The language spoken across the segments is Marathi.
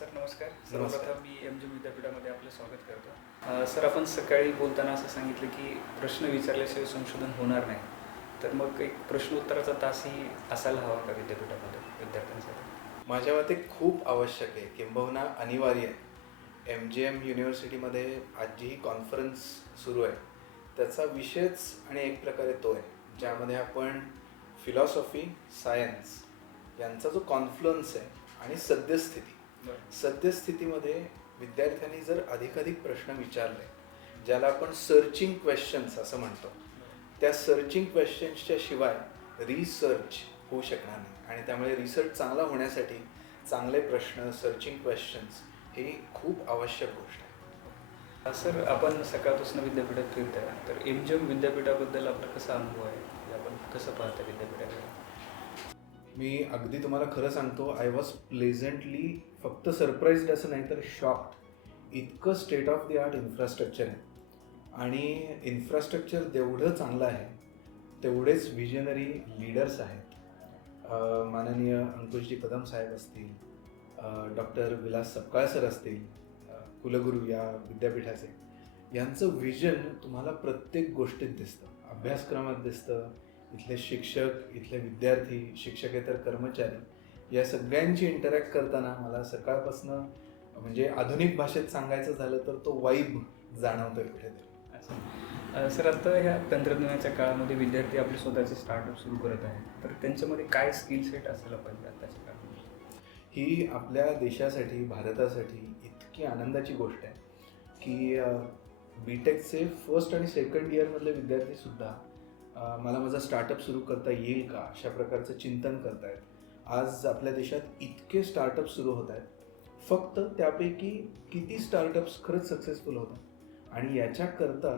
सर नमस्कार. नमस्कार. सर्वप्रथम मी MGM विद्यापीठामध्ये आपलं स्वागत करतो. सर आपण सकाळी बोलताना असं सांगितलं की प्रश्न विचारल्याशिवाय संशोधन होणार नाही. तर मग एक प्रश्नोत्तराचा तासही असायला हवा का विद्यापीठामध्ये विद्यार्थ्यांसाठी? माझ्या मते खूप आवश्यक आहे, किंबहुना अनिवार्य आहे. MGM युनिव्हर्सिटीमध्ये आज जी कॉन्फरन्स सुरू आहे त्याचा विषयच आणि एक प्रकारे तो आहे, ज्यामध्ये आपण फिलॉसॉफी, सायन्स यांचा जो कॉन्फ्लुअन्स आहे आणि सद्यस्थितीमध्ये विद्यार्थ्यांनी जर अधिकाधिक प्रश्न विचारले, ज्याला आपण सर्चिंग क्वेश्चन्स असं म्हणतो, त्या सर्चिंग क्वेश्चन्सच्या शिवाय रिसर्च होऊ शकणार नाही. आणि त्यामुळे रिसर्च चांगला होण्यासाठी चांगले प्रश्न, सर्चिंग क्वेश्चन्स ही खूप आवश्यक गोष्ट आहे. सर आपण सकाळपासून विद्यापीठात फिरत आहे, तर MGM विद्यापीठाबद्दल आपला कसा अनुभव आहे? आपण कसं पाहता विद्यापीठाकडे? मी अगदी तुम्हाला खरं सांगतो, आय वॉज प्लेझंटली फक्त सरप्राईज्ड असं नाही तर शॉक्ड. इतकं state of the art infrastructure आहे आणि इन्फ्रास्ट्रक्चर जेवढं चांगलं आहे तेवढेच विजनरी लीडर्स आहेत. माननीय अंकुशजी कदम साहेब असतील, डॉक्टर विलास सपकाळ सर असतील, कुलगुरू या विद्यापीठाचे, यांचं विजन तुम्हाला प्रत्येक गोष्टीत दिसतं. अभ्यासक्रमात दिसतं, इथले शिक्षक, इथले विद्यार्थी, शिक्षकेतर कर्मचारी या सगळ्यांची इंटरॅक्ट करताना मला सकाळपासनं म्हणजे आधुनिक भाषेत सांगायचं झालं तर तो वाईब जाणवतोय कुठेतरी. सर आता ह्या तंत्रज्ञानाच्या काळामध्ये विद्यार्थी आपले स्वतःचे स्टार्टअप सुरू करत आहेत, तर त्यांच्यामध्ये काय स्किल सेट असायला पाहिजे आताच्या काळामध्ये? ही आपल्या देशासाठी, भारतासाठी इतकी आनंदाची गोष्ट आहे की BTechचे फर्स्ट आणि सेकंड इयरमधले विद्यार्थीसुद्धा मला माझा स्टार्टअप सुरू करता येईल का अशा प्रकारचं चिंतन करत आहेत. आज आपल्या देशात इतके स्टार्टअप सुरू होत आहेत, फक्त त्यापैकी किती स्टार्टअप्स खरंच सक्सेसफुल होतात आणि याच्याकरता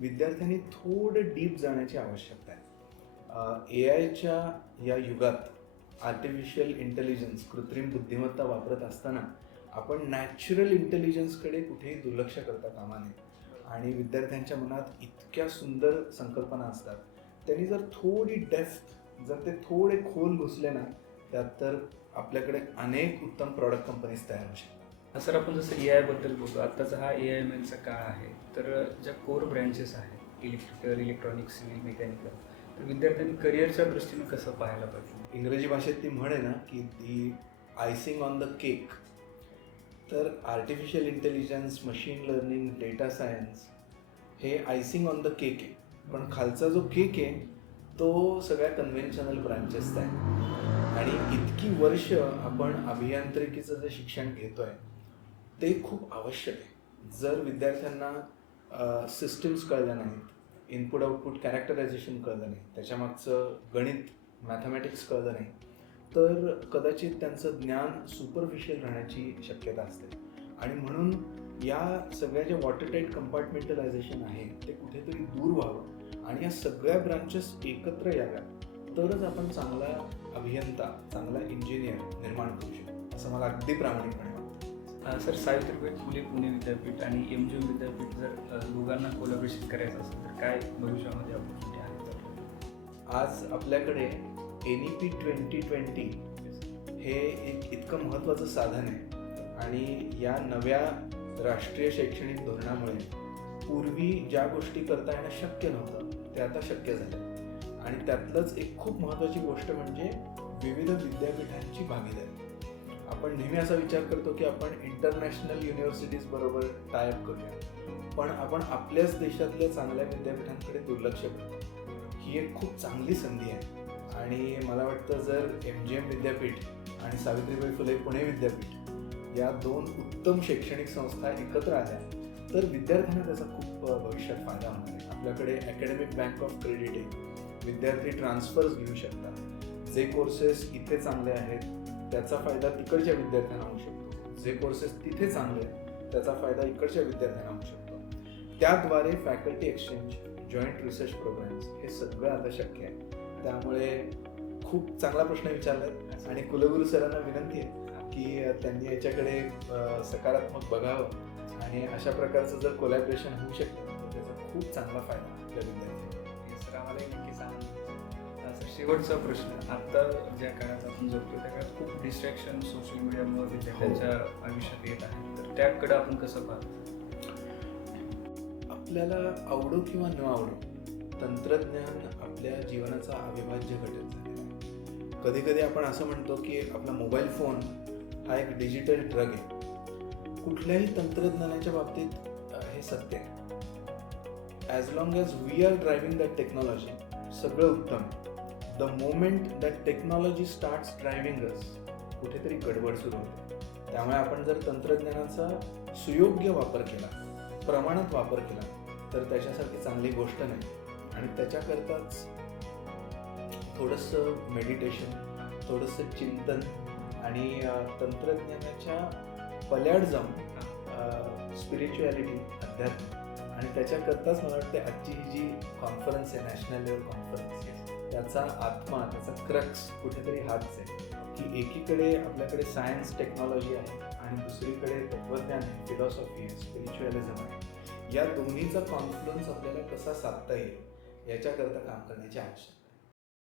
विद्यार्थ्यांनी थोडं डीप जाण्याची आवश्यकता आहे. AIच्या या युगात आर्टिफिशियल इंटेलिजन्स, कृत्रिम बुद्धिमत्ता वापरत असताना आपण नॅचरल इंटेलिजन्सकडे कुठेही दुर्लक्ष करता कामा नये. आणि विद्यार्थ्यांच्या मनात इतक्या सुंदर संकल्पना असतात, त्यांनी जर थोडी डेप्थ, जर ते थोडे खोल घुसले ना, त्यात तर आपल्याकडे अनेक उत्तम प्रॉडक्ट कंपनीज तयार होऊ शकतात. सर आपण जसं AI बद्दल बोलतो, आत्ताचा हा AIMLचा काळ आहे, तर ज्या कोर ब्रँचेस आहेत इलेक्ट्रिकल, इलेक्ट्रॉनिक्स, सिव्हिल, मेकॅनिकल, तर विद्यार्थ्यांनी करिअरच्या दृष्टीने कसं पाहायला पाहिजे? इंग्रजी भाषेत ती म्हण आहे ना की दी आयसिंग ऑन द केक. तर artificial intelligence, machine learning, data science हे आयसिंग ऑन द केक आहे. पण खालचा जो केक आहे तो सगळ्या कन्व्हेन्शनल ब्रांचेसचा आहे. आणि इतकी वर्ष आपण अभियांत्रिकीचं जे शिक्षण घेतो आहे ते खूप आवश्यक आहे. जर विद्यार्थ्यांना सिस्टीम्स कळल्या नाहीत, इनपुट आउटपुट कॅरेक्टरायझेशन कळलं नाही, त्याच्यामागचं गणित, मॅथमॅटिक्स कळलं नाही, तर कदाचित त्यांचं ज्ञान सुपरफिशियल राहण्याची शक्यता असते. आणि म्हणून या सगळ्या जे वॉटरटाईट कंपार्टमेंटलायझेशन आहे ते कुठेतरी दूर व्हावं आणि या सगळ्या ब्रांचेस एकत्र याव्या, तरच आपण चांगला अभियंता, चांगला इंजिनियर निर्माण करू शकतो, असं मला अगदी प्रामाणिकपणे वाटतं. सर सावित्रीबाई फुले पुणे विद्यापीठ आणि MGM विद्यापीठ जर दोघांना कोलॅबोरेशन करायचं असेल तर काय भविष्यामध्ये ऑपॉर्च्युनिटी आहे? आज आपल्याकडे NEP 2020 हे एक इतकं महत्त्वाचं साधन आहे आणि या नव्या राष्ट्रीय शैक्षणिक धोरणामुळे पूर्वी ज्या गोष्टी करता येणं शक्य नव्हतं ते आता शक्य झालं. आणि त्यातलंच एक खूप महत्त्वाची गोष्ट म्हणजे विविध विद्यापीठांची भागीदारी. आपण नेहमी असा विचार करतो की आपण इंटरनॅशनल युनिव्हर्सिटीज बरोबर टायअप करूया, पण आपण आपल्याच देशातल्या चांगल्या विद्यापीठांकडे दुर्लक्ष करतो. ही एक खूप चांगली संधी आहे आणि मला वाटतं जर MGM विद्यापीठ आणि सावित्रीबाई फुले पुणे विद्यापीठ या दोन उत्तम शैक्षणिक संस्था एकत्र आल्या तर विद्यार्थ्यांना त्याचा खूप भविष्यात फायदा होणार आहे. आपल्याकडे अकॅडमिक बँक ऑफ क्रेडिट आहे, विद्यार्थी ट्रान्सफर्स घेऊ शकतात. जे कोर्सेस इथे चांगले आहेत त्याचा फायदा तिकडच्या विद्यार्थ्यांना होऊ शकतो, जे कोर्सेस तिथे चांगले आहेत त्याचा फायदा इकडच्या विद्यार्थ्यांना होऊ शकतो. त्याद्वारे faculty exchange, joint research programs हे सगळं आता शक्य आहे. त्यामुळे खूप चांगला प्रश्न विचारला आणि कुलगुरू सरांना विनंती आहे की त्यांनी याच्याकडे सकारात्मक बघावं आणि अशा प्रकारचं जर कोलॅबरेशन होऊ शकलं तर त्याचा खूप चांगला फायदा आपल्या विद्यार्थ्यांना. सर आम्हालाही नक्की सांगा. शेवटचा प्रश्न, आता ज्या काळात आपण जगतो त्या काळात खूप डिस्ट्रॅक्शन सोशल मीडियामुळे विद्यार्थ्यांच्या आयुष्यात येत आहे, तर त्याकडे आपण कसं पाहतो? आपल्याला आवडो किंवा न आवडो, तंत्रज्ञान आपल्या जीवनाचा अविभाज्य घटक झालेला आहे. कधी कधी आपण असं म्हणतो की आपला मोबाईल फोन हा एक डिजिटल ड्रग आहे. कुठल्याही तंत्रज्ञानाच्या बाबतीत हे सत्य आहे. As long as we are driving that technology, सगळं उत्तम. The moment that technology starts driving us, कुठेतरी गडबड सुरू होते. त्यामुळे आपण जर तंत्रज्ञानाचा सुयोग्य वापर केला, प्रमाणात वापर केला, तर त्याच्यासारखी चांगली गोष्ट नाही. आणि त्याच्याकरताच थोडंसं मेडिटेशन, थोडंसं चिंतन आणि तंत्रज्ञानाच्या पल्याड जाऊन स्पिरिच्युॲलिटी, अध्यात्म, आणि त्याच्याकरताच मला वाटते आजची ही जी कॉन्फरन्स आहे, नॅशनल लेवल कॉन्फरन्स, त्याचा आत्मा, त्याचा क्रक्स कुठेतरी हाच आहे की एकीकडे आपल्याकडे सायन्स टेक्नॉलॉजी आहे आणि दुसरीकडे तत्त्वज्ञान आहे, फिलॉसॉफी आहे, स्पिरिच्युअलिझम आहे. या दोन्हीचा कॉन्फ्लुएन्स आपल्याला कसा साधता येईल याच्याकरता काम करण्याची आवश्यकता.